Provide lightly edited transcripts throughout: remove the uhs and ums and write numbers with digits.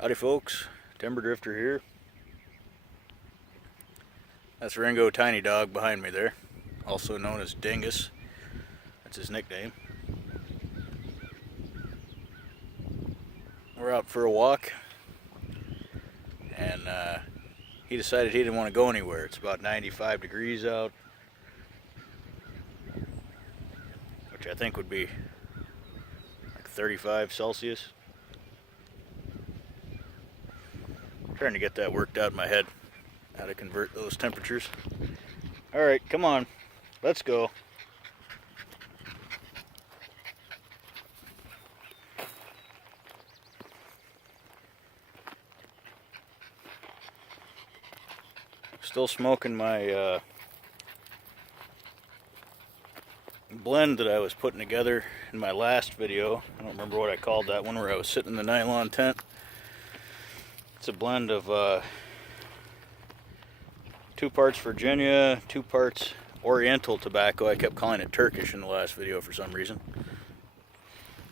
Howdy folks, Timber Drifter here. That's Ringo Tiny Dog behind me there, also known as Dingus. That's his nickname. We're out for a walk, and he decided he didn't want to go anywhere. It's about 95 degrees out, which I think would be like 35 Celsius. I'm trying to get that worked out in my head, how to convert those temperatures. Alright, come on, let's go. Still smoking my blend that I was putting together in my last video. I don't remember what I called that one, where I was sitting in the nylon tent. It's a blend of 2 parts Virginia, 2 parts Oriental tobacco. I kept calling it Turkish in the last video for some reason.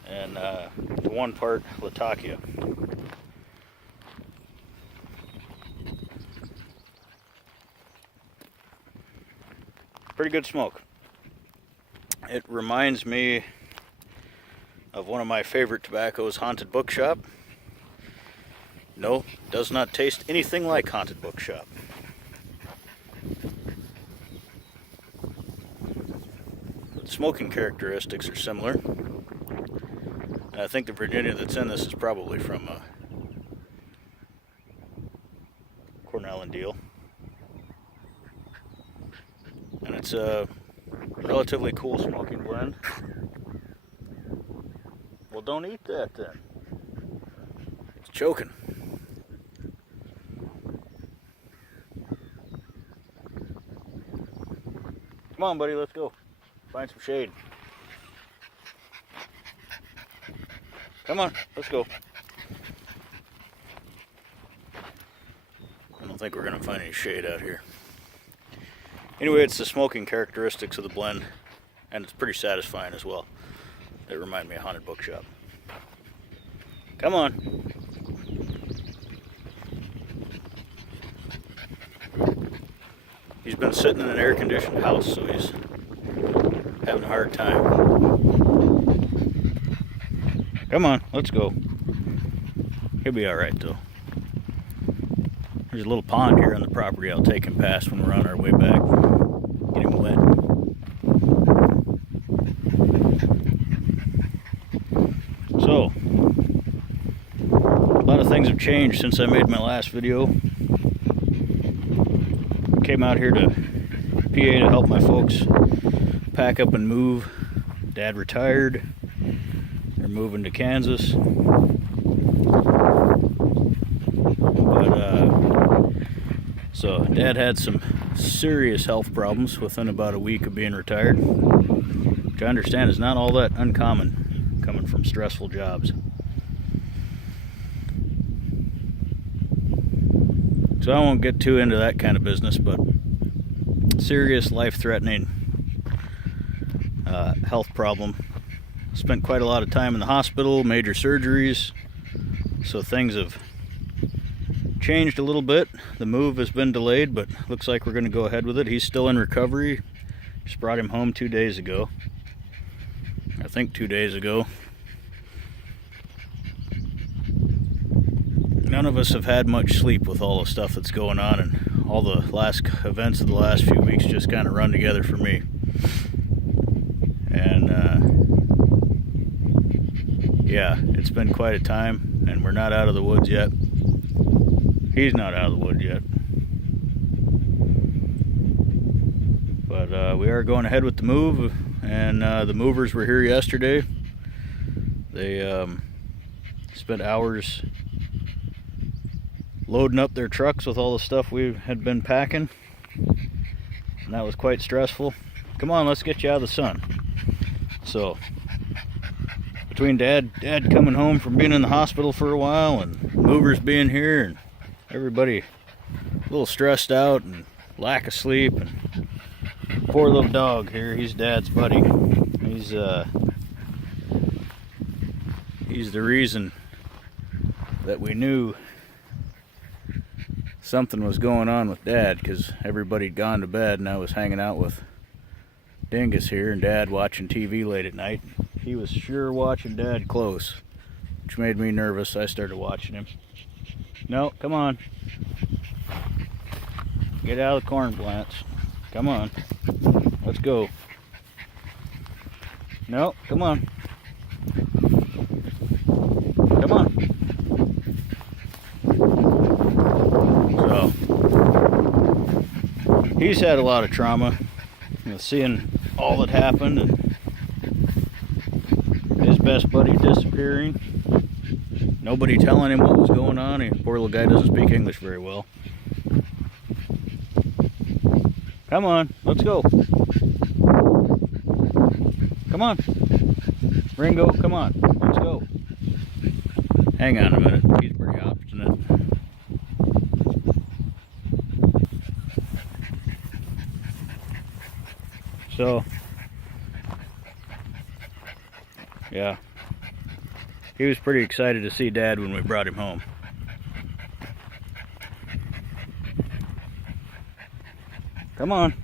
And 1 part Latakia. Pretty good smoke. It reminds me of one of my favorite tobaccos, Haunted Bookshop. No, does not taste anything like Haunted Bookshop. But smoking characteristics are similar. And I think the Virginia that's in this is probably from Cornell and Deal. And it's a relatively cool smoking blend. Well, don't eat that then. It's choking. Come on, buddy, let's go. Find some shade. Come on, let's go. I don't think we're going to find any shade out here. Anyway, it's the smoking characteristics of the blend, and it's pretty satisfying as well. They remind me of Haunted Bookshop. Come on. He's been sitting in an air-conditioned house, so he's having a hard time. Come on, let's go. He'll be alright, though. There's a little pond here on the property I'll take him past when we're on our way back. Get him wet. So, a lot of things have changed since I made my last video. Came out here to PA to help my folks pack up and move. Dad retired. They're moving to Kansas. So Dad had some serious health problems within about a week of being retired, which I understand is not all that uncommon coming from stressful jobs. So I won't get too into that kind of business, but serious life-threatening health problem. Spent quite a lot of time in the hospital, major surgeries, so things have changed a little bit. The move has been delayed, but looks like we're going to go ahead with it. He's still in recovery. Just brought him home 2 days ago. I think 2 days ago. None of us have had much sleep with all the stuff that's going on, and all the last events of the last few weeks just kind of run together for me. And yeah, it's been quite a time, and we're not out of the woods yet. He's not out of the woods yet. But we are going ahead with the move, and the movers were here yesterday. They spent hours loading up their trucks with all the stuff we had been packing, and that was quite stressful. Come on, let's get you out of the sun. So, between Dad coming home from being in the hospital for a while, and movers being here, and everybody a little stressed out and lack of sleep, and poor little dog here, he's Dad's buddy. He's the reason that we knew something was going on with Dad, because everybody'd gone to bed and I was hanging out with Dingus here and Dad watching TV late at night. He was sure watching Dad close, which made me nervous. I started watching him. No, come on. Get out of the corn plants. Come on. Let's go. No, come on. Come on. So, he's had a lot of trauma, seeing all that happened and his best buddy disappearing. Nobody telling him what was going on. The poor little guy doesn't speak English very well. Come on, let's go. Come on. Ringo, come on, let's go. Hang on a minute, he's pretty obstinate. So, yeah, he was pretty excited to see Dad when we brought him home. Come on.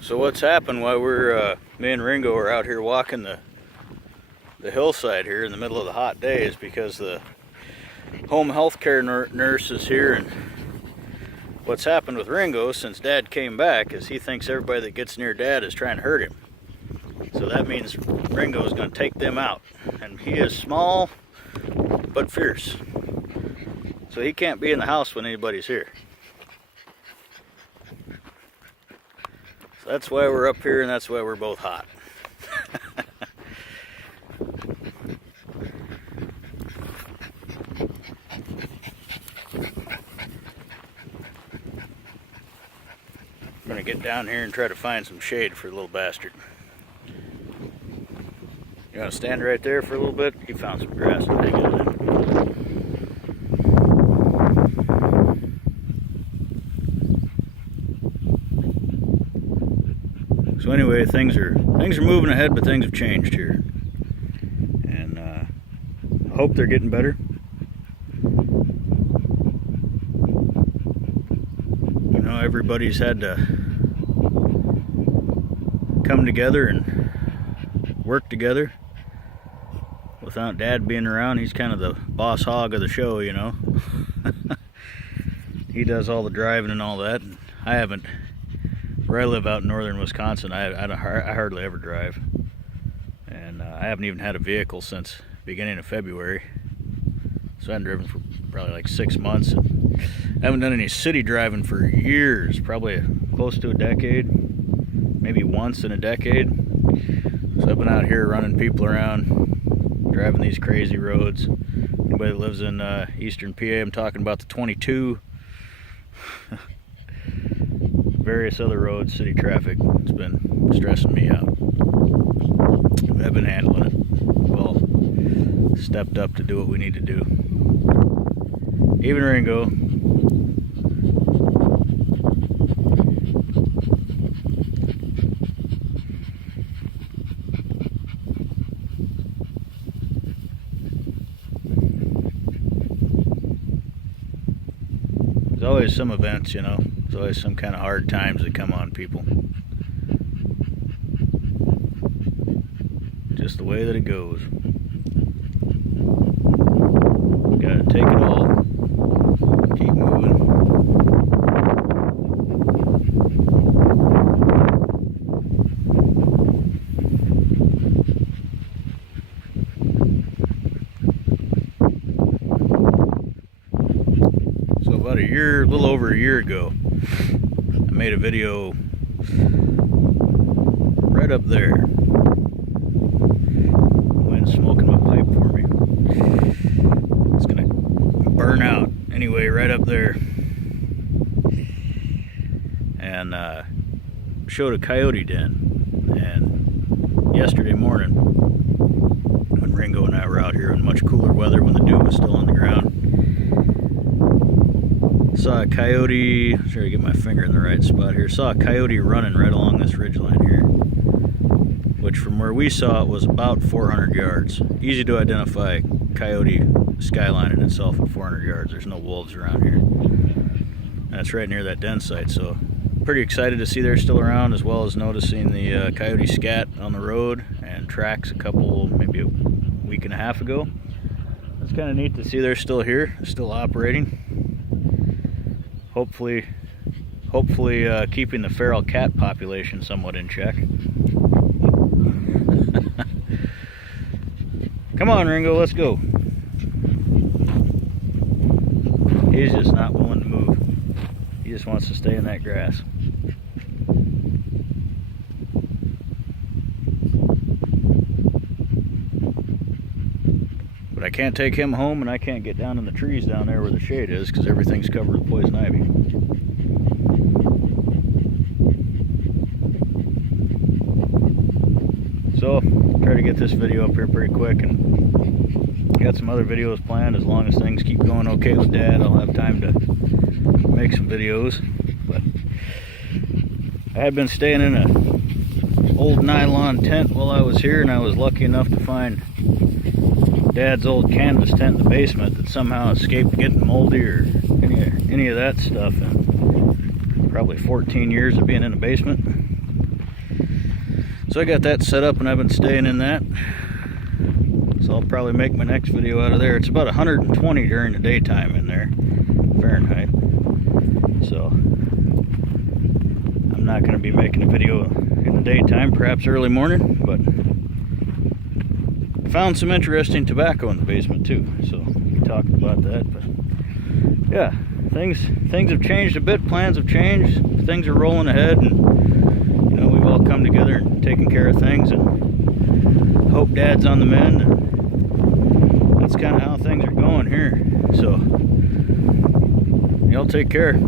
So what's happened while me and Ringo are out here walking the hillside here in the middle of the hot day is because the home health care nurse is here, and what's happened with Ringo since Dad came back is he thinks everybody that gets near Dad is trying to hurt him. So that means Ringo is going to take them out, and he is small but fierce. So he can't be in the house when anybody's here. So that's why we're up here, and that's why we're both hot. I'm gonna get down here and try to find some shade for the little bastard. You wanna stand right there for a little bit? He found some grass to hang out in. So anyway, things are moving ahead, but things have changed here, and I hope they're getting better. You know, everybody's had to come together and work together. Without Dad being around, he's kind of the boss hog of the show, you know. He does all the driving and all that, and I haven't. Where I live out in northern Wisconsin, I hardly ever drive, and I haven't even had a vehicle since beginning of February, so I haven't driven for probably like 6 months, and I haven't done any city driving for years, probably close to a decade, maybe once in a decade. So I've been out here running people around, driving these crazy roads. Anybody that lives in eastern PA, I'm talking about the 22. Various other roads, city traffic. It's been stressing me out. But I've been handling it. We've all stepped up to do what we need to do. Even Ringo. There's always some events, you know. There's always some kind of hard times that come on people. Just the way that it goes. Gotta take it all. Keep moving. So about a little over a year ago, I made a video right up there. Wind's smoking my pipe for me. It's gonna burn out anyway, right up there. And showed a coyote den. And yesterday morning, when Ringo and I were out here in much cooler weather, when the dew was still on the ground, Saw a coyote, sure to get my finger in the right spot here. Saw a coyote running right along this ridgeline here, which from where we saw it was about 400 yards. Easy to identify coyote skyline in itself at 400 yards. There's no wolves around here. That's right near that den site, so pretty excited to see they're still around, as well as noticing the coyote scat on the road and tracks a couple, maybe a week and a half ago. It's kind of neat to see they're still here, still operating. Hopefully keeping the feral cat population somewhat in check. Come on, Ringo, let's go. He's just not willing to move. He just wants to stay in that grass. But I can't take him home, and I can't get down in the trees down there where the shade is because everything's covered with poison ivy. So, try to get this video up here pretty quick, and got some other videos planned. As long as things keep going okay with Dad, I'll have time to make some videos. But I had been staying in an old nylon tent while I was here, and I was lucky enough to find Dad's old canvas tent in the basement that somehow escaped getting moldy or any of that stuff in probably 14 years of being in the basement. So I got that set up, and I've been staying in that. So I'll probably make my next video out of there. It's about 120 during the daytime in there, Fahrenheit. So I'm not going to be making a video in the daytime, perhaps early morning, but found some interesting tobacco in the basement too, so we talked about that. But yeah, things have changed a bit. Plans have changed. Things are rolling ahead, and you know, we've all come together and taken care of things, and hope Dad's on the mend, and that's kind of how things are going here. So y'all take care.